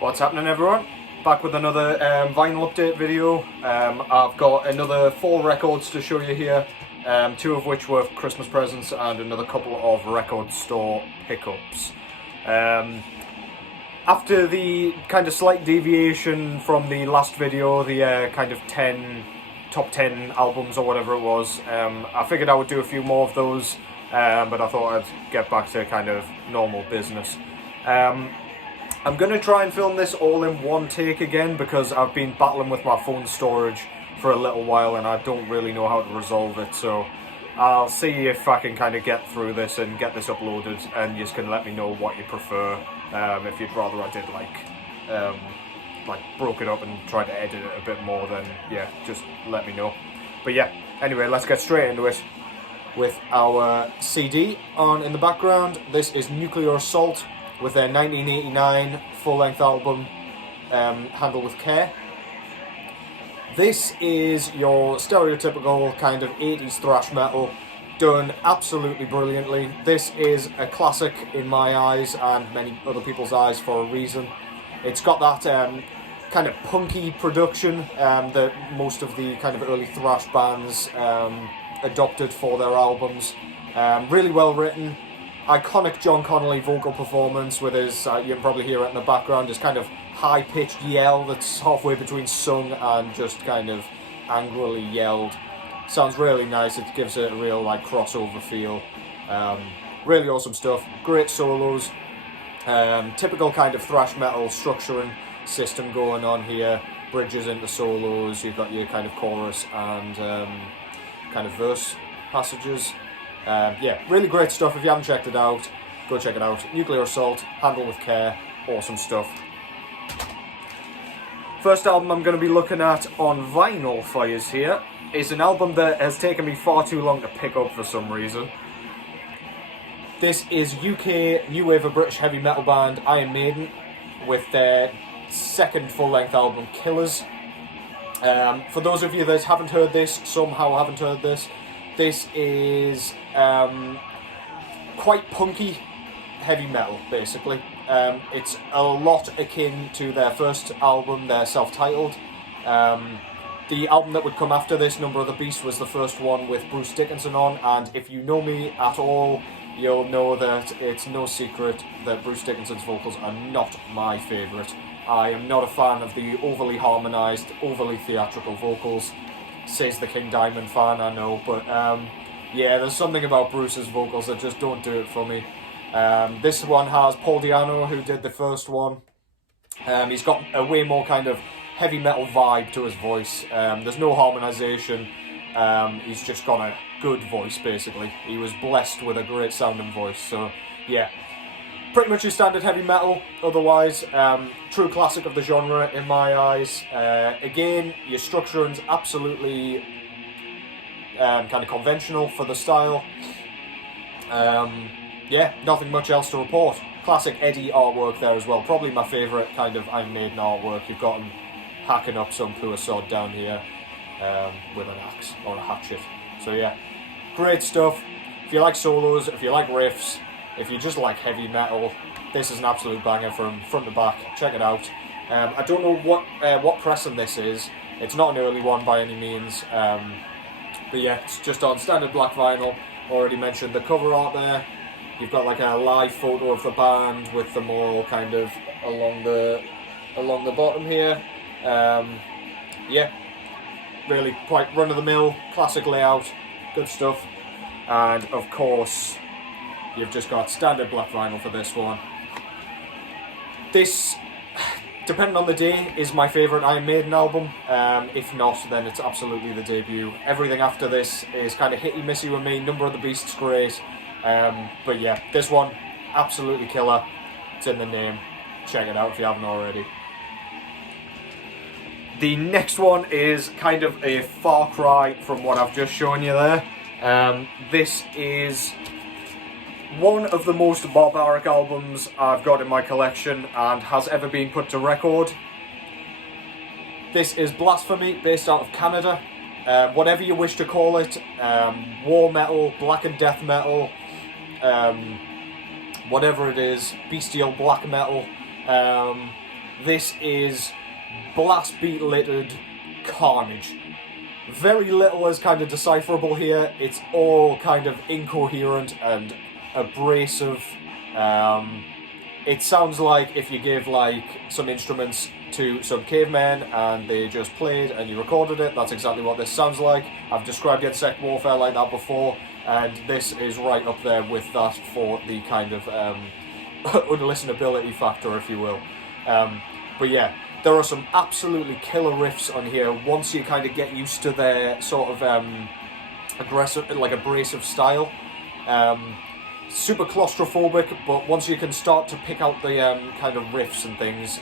What's happening, everyone? Back with another vinyl update video. I've got another 4 records to show you here, 2 of which were Christmas presents and another couple of record store pickups. After the kind of slight deviation from the last video, the kind of top 10 albums or whatever it was, I figured I would do a few more of those, but I thought I'd get back to kind of normal business. I'm going to try and film this all in one take again because I've been battling with my phone storage for a little while and I don't really know how to resolve it, so I'll see if I can kind of get through this and get this uploaded, and you can let me know what you prefer. If you'd rather I did like broke it up and tried to edit it a bit more, then yeah, just let me know. But yeah, anyway, let's get straight into it with our CD on in the background. This is Nuclear Assault with their 1989 full-length album, Handle With Care. This is your stereotypical kind of 80s thrash metal, done absolutely brilliantly. This is a classic in my eyes and many other people's eyes for a reason. It's got that kind of punky production that most of the kind of early thrash bands adopted for their albums. Really well written. Iconic John Connolly vocal performance with his, you can probably hear it in the background, his kind of high-pitched yell that's halfway between sung and just kind of angrily yelled. Sounds really nice. It gives it a real like crossover feel. Really awesome stuff. Great solos. Typical kind of thrash metal structuring system going on here. Bridges into solos. You've got your kind of chorus and kind of verse passages. Yeah, really great stuff. If you haven't checked it out, go check it out. Nuclear Assault, Handle With Care, awesome stuff. First album I'm going to be looking at on vinyl for you here is an album that has taken me far too long to pick up for some reason. This is UK new wave of British heavy metal band Iron Maiden with their second full-length album, Killers. For those of you that haven't heard this, somehow haven't heard this, this is quite punky heavy metal, basically. It's a lot akin to their first album, their self-titled. The album that would come after this, Number of the Beast, was the first one with Bruce Dickinson on, and if you know me at all, you'll know that it's no secret that Bruce Dickinson's vocals are not my favourite. I am not a fan of the overly harmonised, overly theatrical vocals. Says the King Diamond fan, I know, but yeah, there's something about Bruce's vocals that just don't do it for me. This one has Paul Di'Anno, who did the first one. He's got a way more kind of heavy metal vibe to his voice. There's no harmonisation. He's just got a good voice, basically. He was blessed with a great sounding voice, so yeah. Pretty much your standard heavy metal, otherwise. True classic of the genre in my eyes. Again, your structuring's absolutely kind of conventional for the style. Yeah, nothing much else to report. Classic Eddie artwork there as well. Probably my favourite kind of Iron Maiden artwork. You've got him hacking up some poor sod down here with an axe or a hatchet. So yeah, great stuff. If you like solos, if you like riffs, if you just like heavy metal, this is an absolute banger from front to back. Check it out. I don't know what pressing this is. It's not an early one by any means. But yeah, it's just on standard black vinyl. Already mentioned the cover art there. You've got like a live photo of the band with them all kind of along the bottom here. Yeah, really quite run-of-the-mill, classic layout, good stuff. And of course, you've just got standard black vinyl for this one. This, depending on the day, is my favourite Iron Maiden album. If not, then it's absolutely the debut. Everything after this is kind of hit-y-missy with me. Number of the Beast's great. But yeah, this one, absolutely killer. It's in the name. Check it out if you haven't already. The next one is kind of a far cry from what I've just shown you there. This is one of the most barbaric albums I've got in my collection and has ever been put to record. This is Blasphemy, based out of Canada. Whatever you wish to call it, war metal, black and death metal, whatever it is, bestial black metal. This is blast beat littered carnage. Very little is kind of decipherable here. It's all kind of incoherent and abrasive. It sounds like if you give like some instruments to some cavemen and they just played and you recorded it, that's exactly what this sounds like. I've described insect warfare like that before, and this is right up there with that for the kind of unlistenability factor, if you will. But yeah, there are some absolutely killer riffs on here once you kind of get used to their sort of aggressive, like abrasive style. Super claustrophobic, but once you can start to pick out the kind of riffs and things,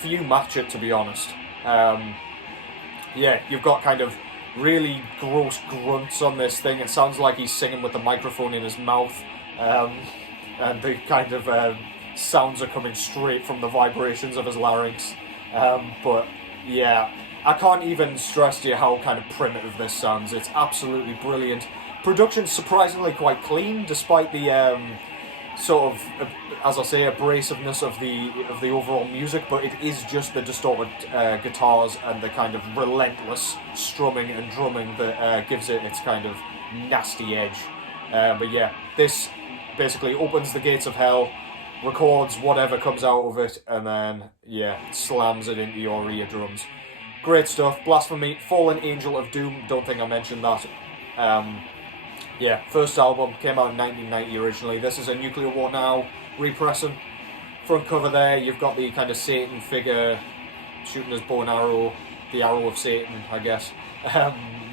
few match it, to be honest. Yeah, you've got kind of really gross grunts on this thing. It sounds like he's singing with the microphone in his mouth, and the kind of sounds are coming straight from the vibrations of his larynx. But yeah, I can't even stress to you how kind of primitive this sounds. It's absolutely brilliant. Production's surprisingly quite clean, despite the sort of, as I say, abrasiveness of the overall music. But it is just the distorted guitars and the kind of relentless strumming and drumming that gives it its kind of nasty edge. But yeah, this basically opens the gates of hell, records whatever comes out of it, and then yeah, slams it into your eardrums. Great stuff. Blasphemy, Fallen Angel of Doom. Don't think I mentioned that. Yeah, first album, came out in 1990 originally. This is a Nuclear War Now repressing. Front cover there, you've got the kind of Satan figure shooting his bow and arrow, the arrow of Satan, I guess,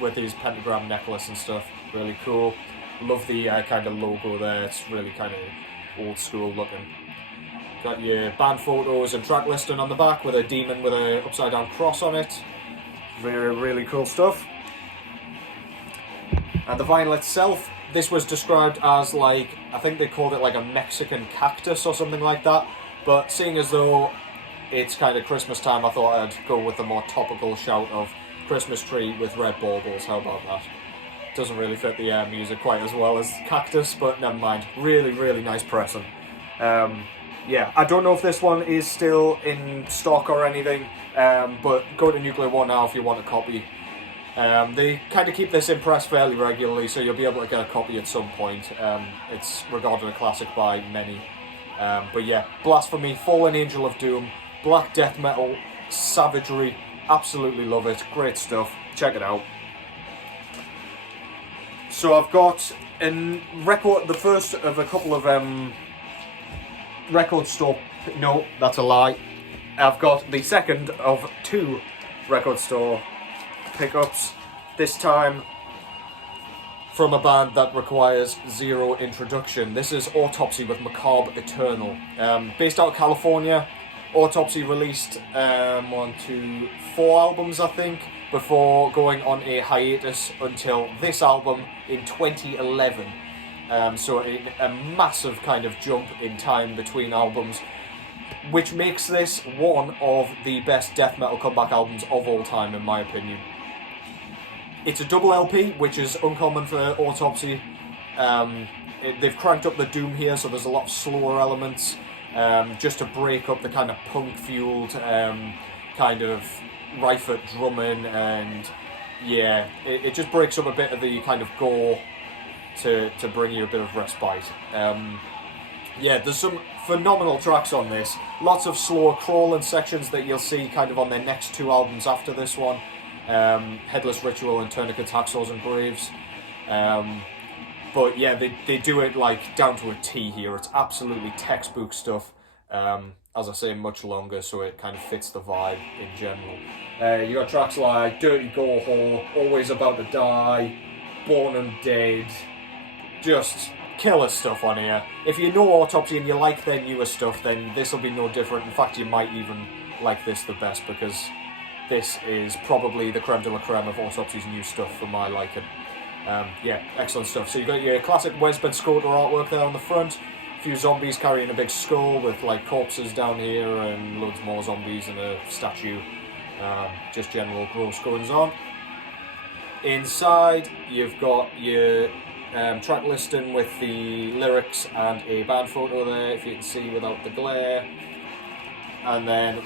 with his pentagram necklace and stuff. Really cool. Love the kind of logo there, it's really kind of old school looking. Got your band photos and track listing on the back with a demon with a upside down cross on it. Really, really cool stuff. And the vinyl itself, this was described as like, I think they called it like a Mexican cactus or something like that. But seeing as though it's kind of Christmas time, I thought I'd go with the more topical shout of Christmas tree with red baubles. How about that? Doesn't really fit the music quite as well as cactus, but never mind. Really, really nice pressing. Yeah, I don't know if this one is still in stock or anything, but go to Nuclear War Now if you want a copy. They kind of keep this in press fairly regularly, so you'll be able to get a copy at some point. It's regarded a classic by many. But yeah, Blasphemy, Fallen Angel of Doom, black death metal, savagery, absolutely love it, great stuff, check it out. So I've got the first of a couple of record store, no, that's a lie. I've got the second of two record store pickups, this time from a band that requires zero introduction. This is Autopsy with Macabre Eternal. Based out of California, Autopsy released 4 albums, I think, before going on a hiatus until this album in 2011. So a massive kind of jump in time between albums, which makes this one of the best death metal comeback albums of all time, in my opinion. It's a double LP, which is uncommon for Autopsy. They've cranked up the doom here, so there's a lot of slower elements, just to break up the kind of punk-fueled kind of Reifert drumming, and yeah, it just breaks up a bit of the kind of gore to bring you a bit of respite. Yeah, there's some phenomenal tracks on this. Lots of slower crawling sections that you'll see kind of on their next 2 albums after this one. Headless Ritual and Tourniquet, Hacksaws and Graves. But yeah, they do it like down to a T here. It's absolutely textbook stuff. As I say, much longer, so it kind of fits the vibe in general. You got tracks like Dirty Gore Whore, Always About to Die, Born Undead. Just killer stuff on here. If you know Autopsy and you like their newer stuff, then this will be no different. In fact, you might even like this the best, because this is probably the creme de la creme of Autopsy's new stuff for my liking. Yeah, excellent stuff. So you've got your classic Wesbed Scoter artwork there on the front. A few zombies carrying a big skull with like corpses down here, and loads more zombies and a statue. Just general gross goings on. Inside, you've got your track listing with the lyrics and a band photo there, if you can see without the glare. and then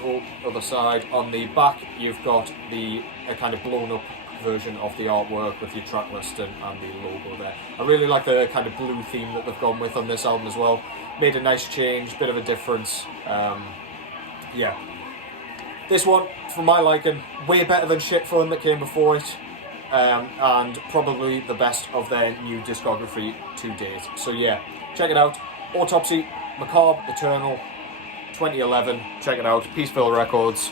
other side on the back you've got the kind of blown up version of the artwork with your track listing and the logo there. I really like the kind of blue theme that they've gone with on this album as well. Made a nice change, bit of a difference. Yeah, this one, for my liking, way better than Shit Fun that came before it, and probably the best of their new discography to date. So yeah, check it out. Autopsy, Macabre, Eternal, 2011. Check it out. Peaceville Records,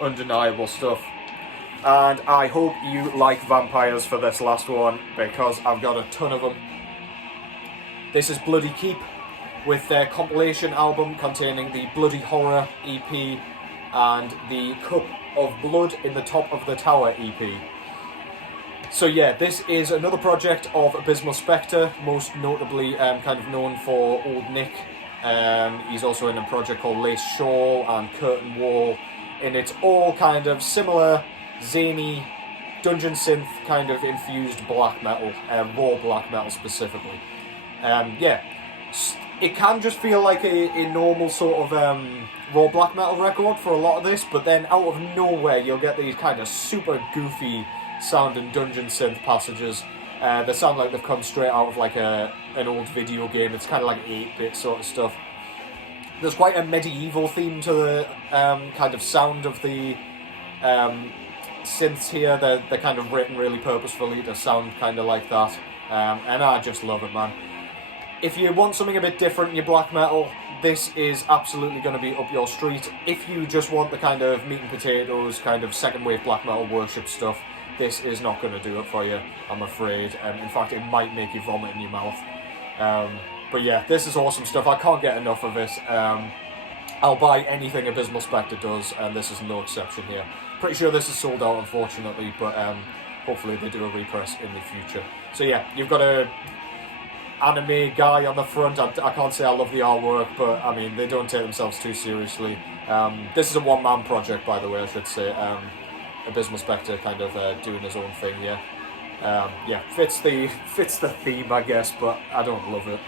undeniable stuff. And I hope you like vampires for this last one, because I've got a ton of them. This is Bloody Keep, with their compilation album containing the Bloody Horror EP and the Cup of Blood in the Top of the Tower EP. So yeah, this is another project of Abysmal Spectre, most notably kind of known for Old Nick. He's also in a project called Lace Shawl and Curtain Wall, and it's all kind of similar, zany, dungeon synth kind of infused black metal, raw black metal specifically. Yeah, it can just feel like a normal sort of raw black metal record for a lot of this, but then out of nowhere you'll get these kind of super goofy sounding dungeon synth passages. They sound like they've come straight out of like an old video game. It's kind of like 8-bit sort of stuff. There's quite a medieval theme to the kind of sound of the synths here. They're kind of written really purposefully to sound kind of like that, and I just love it, man. If you want something a bit different in your black metal, this is absolutely going to be up your street. If you just want the kind of meat and potatoes, kind of second wave black metal worship stuff, this is not going to do it for you, I'm afraid. In fact, it might make you vomit in your mouth. But yeah, this is awesome stuff. I can't get enough of it. I'll buy anything Abysmal Spectre does, and this is no exception here. Pretty sure this is sold out, unfortunately, but hopefully they do a repress in the future. So yeah, you've got a anime guy on the front. I can't say I love the artwork, but I mean, they don't take themselves too seriously. This is a one-man project, by the way, I should say. Abysmal Spectre kind of doing his own thing here. Yeah, fits the theme, I guess, but I don't love it.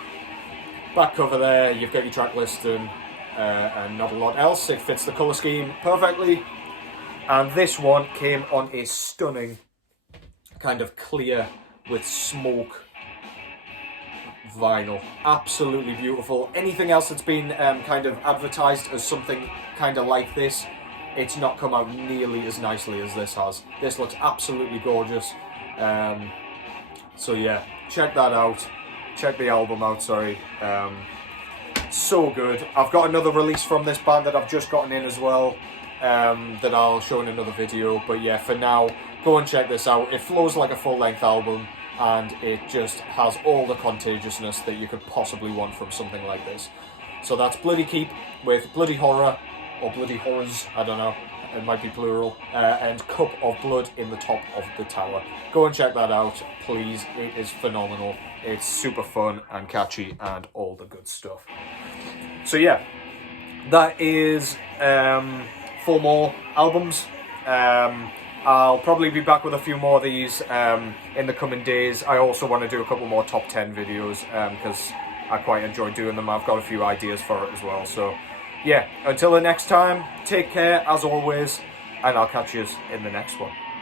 Back cover there, you've got your track listing, and not a lot else. It fits the colour scheme perfectly. And this one came on a stunning kind of clear with smoke vinyl. Absolutely beautiful. Anything else that's been kind of advertised as something kind of like this, it's not come out nearly as nicely as this has. This looks absolutely gorgeous. So yeah, check that out. Check the album out, sorry. So good. I've got another release from this band that I've just gotten in as well, that I'll show in another video. But yeah, for now, go and check this out. It flows like a full-length album, and it just has all the contagiousness that you could possibly want from something like this. So that's Bloody Keep with Bloody Horror, or Bloody Horrors, I don't know, it might be plural, and Cup of Blood in the Top of the Tower. Go and check that out, please. It is phenomenal. It's super fun and catchy and all the good stuff. So yeah, that is 4 more albums. I'll probably be back with a few more of these in the coming days. I also want to do a couple more top 10 videos because I quite enjoy doing them. I've got a few ideas for it as well. So yeah, until the next time, take care as always, and I'll catch you in the next one.